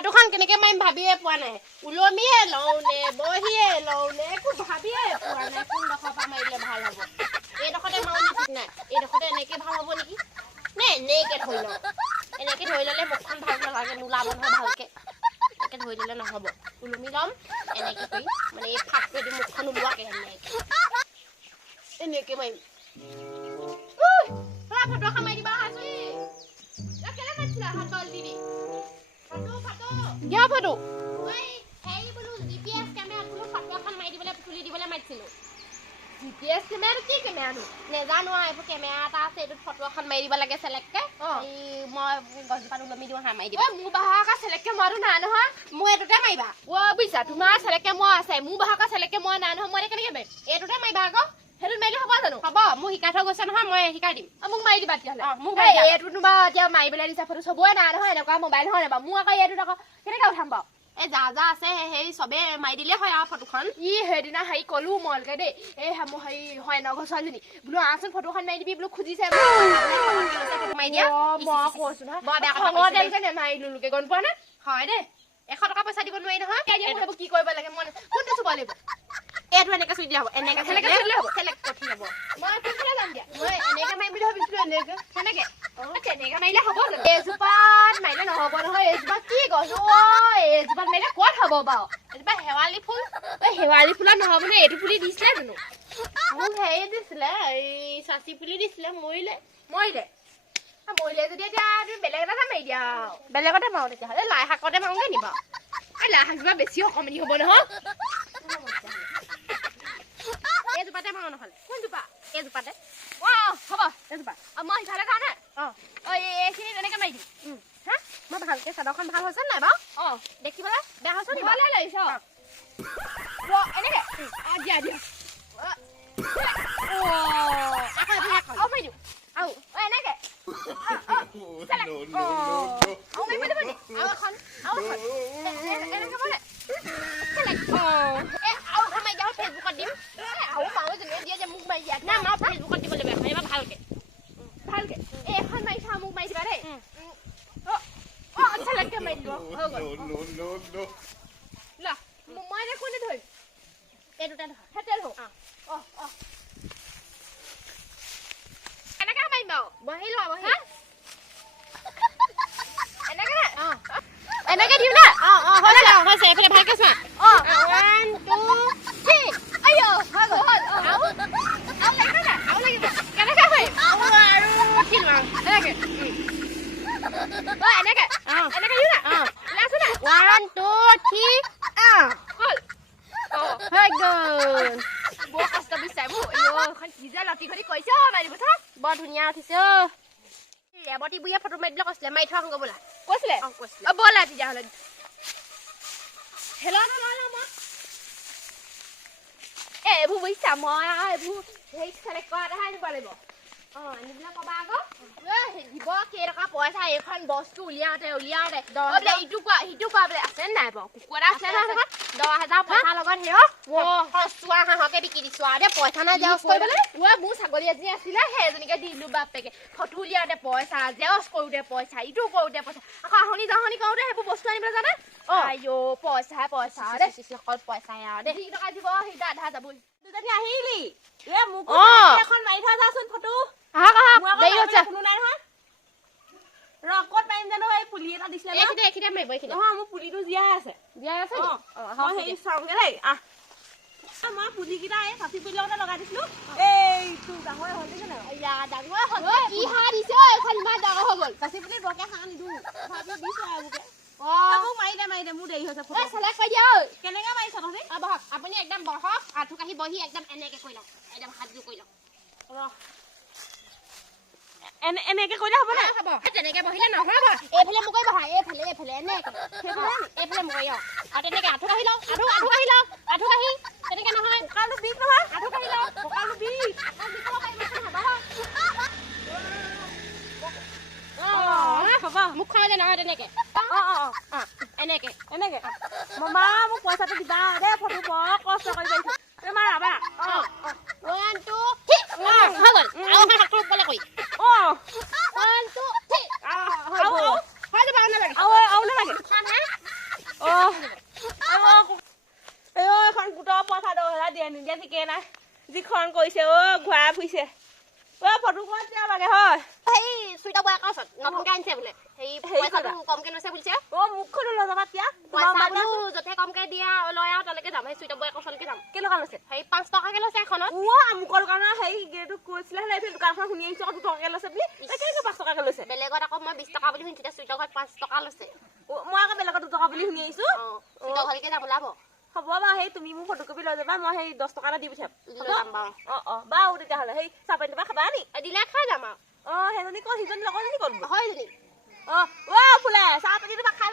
ফটোখন কেনেকে মাৰিম ভাবিয়ে পোৱা নাই উলমিয়ে লওঁ নে বহিয়ে লওঁ নে একো ভাবিয়ে পোৱা নাই কোনডোখৰ পৰা মাৰিলে ভাল হ'ব এইডোখৰতে মাৰো ঠিক নাই এইডোখৰতে এনেকে ভাল হ'ব নেকি নে এনেকে ধৰি লওঁ এনেকে ধৰি ল'লে মুখখন ভাল নালাগে নোলাব নহয় ভালকে এনেকে ধৰি ল'লে নহ'ব উলমি ল'ম এনেকে কৰি মানে এই ফাটটোৱেদি মুখখন ওলোৱাকে এনেকে মাৰিম ফটো এখন মাৰি দিবা আজি কেলে মাৰিছিলা হাত বাল্টি দি দিয়া ফটো মই হেৰি বোলো জিপিএছ কেমেৰা বোলো ফটো এখন মাৰি দিবলৈ তুলি দিবলৈ মাৰিছিলোঁ জিপিএছ কেমেৰা কি কেমেৰানো নেজানো আৰু এইবোৰ কেমেৰা এটা আছে এইটোত ফটো এখন মাৰি দিব লাগে চেলেক্টকে এই মই গছজোপাত ওলমি দিওঁ হা মাৰি দিবা মোৰ বাহাকা চেলেক্টকে মৰাটো নাই নহয় মোৰ এইটোতে মাৰিবা বুজিছা তোমাৰ চেলেক্টকে মৰা আছে মোৰ বাহাকা চেলেক্টকে মৰা নাই নহয় মই কেনেকৈ মাৰিম এইটোতে মাৰিবা আকৌ সেইটো মাৰিলে হ'ব জানো হ'ব মোক শিকাই থৈ গৈছে নহয় মই শিকাই দিম মোক মাৰি দিবা তেতিয়াহ'লে মোক এইটোত বা এতিয়া মাৰিবলৈ দিছা ফটো চবৰে নাই নহয় এনেকুৱা মোবাইল নহয় নাবা মোৰ আকৌ এইটোত আকৌ কেনেকৈ উঠাম বাৰু এই যা আছে সেই চবে মাৰি দিলে হয় আৰু ফটোখন সেইদিনা হেৰি ক'লো মলকে দেই এই মোৰ হেৰি হয় নঘৰ ছোৱালীজনী বোলো আচোন ফটোখন মাৰি দিবি বোলো খুজিছে মাৰি দিয়া মই কৈছো নহয় নেমাৰিলোকে গম পোৱা নে হয় দেই 100 টকা পইচা দিব নোৱাৰি নহয় সেইবোৰ কি কৰিব লাগে মই কোনটো চুব লাগিব এইটো এনেকে চুই দিয়া হ'ব এনেকে চুই হ'ব চেলেক্ট কৰি হ'ব মই কোনফালে যাম দিয়া মই এনেকে মাৰিম বুলি ভাবিছিলো এনেকে কেনেকে তেনেকে মাৰিলে হ'ব জানো এইজোপাত মাৰিলে নহ'ব নহয় এইজোপাত কি গছ এইজোপাত মাৰিলে ক'ত হ'ব বাৰু এইজোপা শেৱালি ফুল শেৱালি ফুলত নহ'ব নে এইটো পুলি দিছিলে জানো মোক হেৰি দিছিলে এই চাচি পুলি দিছিলে মৰিলে যদি এতিয়া তুমি বেলেগ এটা মাৰি দিয়া বেলেগতে মাৰো তেতিয়াহ'লে লাই শাকতে মাৰোগে নি বাৰু লাই শাকজোপা বেছি অকমানি হ'ব নহয় এইজোপাতে মাৰো নহ'লে কোনজোপা এইজোপাতে হ'ব এইজোপা মই সিফালে যাওঁ নে এইখিনি তেনেকে মাৰি দিম হা মই ভালকে চাদৰখন ভাল হৈছে নাই বাৰু দেখিবলৈ বেয়া হৈছে নি ভালে লাগিছে এনেকে দিয়া আকৌ মাৰি দিওঁ আৰু এনেকে ফেচবুকত দিম মোক মাৰি দিয়া না মই ফেচবুকত দিব লাগিব এইবাৰ ভালকে এইখন মাৰি চা মোক মাৰি দিবা দেই চেলেক্টকে মাৰি দিব হৈ গ'ল লা মই যে কোনে ধৰিম এই দুটা ধৰ হেতে ধৰ এনেকে মাৰিম বাৰু বহি লোৱা এনেকে দিওঁ না হৈছে এইফালে ভালকে চোৱা 1 2 3 আইও হৈ গ'ল আৰু লাগিব কেনেকে হয় আৰু কি লওঁ এনেকে এনেকে দিওঁ না লাছ না 1 2 3 হ'ল হৈ গ'ল বৰ কষ্ট বিচাই মোৰ এখন কি যে লতি ঘড়ি কৈছে মাৰিব থা বৰ ধুনীয়া উঠিছে ৰেবতী বুঢ়ীয়ে ফটো মাৰি দিলে কৈছিলে মাৰি থোৱা বোলা কৈছিলে ব'লা তেতিয়াহ'লে হেল্ল' মই এইবোৰ বুজিছা মই এইবোৰ হেৰি চেলেক্ট কৰা এটাহে আনিব লাগিব আনিবলৈ ক'বা আকৌ দিব কেইটকা পইচা এইখন বস্তু উলিয়াওঁতে বোলে ইটো কোৱা সিটো কোৱা বোলে আছে নাই বাৰু কুকুৰা আছে নহয় 10,000 পইচা লগত চোৱা হাঁহকে বিকি দিছো আৰু দেই পইচা নাই জেৰক্স কৰিবলৈ মোৰ ছাগলী এজনী আছিলে সেইজনীকে দিলো বাপেকে ফটো উলিয়াওঁতে পইচা জেৰক্স কৰোঁতে পইচা ইটো কৰোঁতে পইচা আকৌ আহনি জাহনি কৰোঁতে সেইবোৰ বস্তু আনিবলৈ জানে আইঅ পইচা দেই অকল পইচাই আৰু দেই 2 টকা দিব সিটা আধা যাবই দুজনী আহিলি মোক এখন মাৰি থোৱা যাচোন ফটো দেৰি হৈছে কোনো নাই নহয় ৰকত মাৰিম জানো এই পুলি এটা দিছিলে এইখিনিতে মাৰিব এইখিনি নহয় মোৰ পুলিটো জীয়াই আছে মই হেৰি চাওঁগে দেই মই পুলিকেইটা এই চাচি পুলি লগতে লগাই দিছিলো এইটো ডাঙৰ হ'ল দেখিছে নাই ডাঙৰ হ'ল কি হাঁহ দিছে এখন ইমান ডাঙৰ হৈ গ'ল চাচি পুলি বৰকে হাঁহ নিদিওঁ তথাপিও দিছো আৰু মোক মাৰি দে মোৰ দেৰি হৈছে ফটো চেলেক্ট কৰি দিয়া কেনেকে মাৰিছ তহঁতি বহক আপুনি একদম বহক আঁঠু কাঢ়ি বহি একদম এনেকে কৰি লওক একদম হাতযোৰ কৰি লওক এনেকে কৰিলে হ'ব নে হ'ব তেনেকে বহিলে নহ'ব এইফালে মুকৰি বহা এইফালে এনেকে এইফালে মুকৰি আৰু তেনেকে আঁঠু কাঢ়ি লওক আঁঠু কাঢ়ি তেনেকে নহয় কঁকালটো বিষ নহয় আঁঠু কাঢ়ি লওক কঁকালটো বিষ হ'ব মুখখন নহয় তেনেকে এনেকে মামা মোক পইচাটো দিবা দেই ফটো বৰ কষ্ট কৰি পাৰিছো মাৰা 1 2 3 হৈ গ'ল আৰু হাতটো ওপৰলৈ কৰি 1 2 3 হৈ যাব নালাগে এখন গোটৰ পইচা 10,000 দিয়ে নিদিয়ে ঠিকেই নাই যিখন কৰিছে ঘূৰাই ফুৰিছে ফটো ক'ত দিয়া লাগে হয় সেই চুইটা বয়াকৰ ওচৰত নতুনকৈ আনিছে বোলে সেই পইচাটো কমকৈ লৈছে বুলিছে মুখখনো লৈ যাবা এতিয়া পইচা বোলো য'তে কমকৈ দিয়া লয় আৰু তালৈকে যাম সেই চুইটা বয়াকৰ ওচৰলৈকে যাম কেনেকুৱা লৈছে সেই 5 টকাকৈ লৈছে এখনত মুখৰ দোকানৰ সেই গেটো কৈছিলে এইফালে দোকানখন শুনি আহিছোঁ আকৌ 2 টকাকৈ লৈছে বুলি কেনেকৈ 5 টকাকৈ লৈছে বেলেগত আকৌ মই 20 টকা বুলি শুনিছোঁ এতিয়া চুইটাৰ ঘৰত 5 টকা লৈছে মই আকৌ বেলেগত 2 টকা বুলি শুনি আহিছোঁ চুইটাৰ ঘৰলৈকে যাম ওলাব হ'ব বাৰু সেই তুমি মোক ফটোকপি লৈ যাবা মই সেই 10 টকা এটা দি পঠিয়াম যাম বাৰু বাৰু তেতিয়াহ'লে সেই চাহপানী তোমাৰ খাবা নি দিলে খাই যাম আৰু সেইজনী ক'ত সিজনী লগৰজনী ক'ত হয়জনী ফুলে চাহপানী তোমাৰ খাই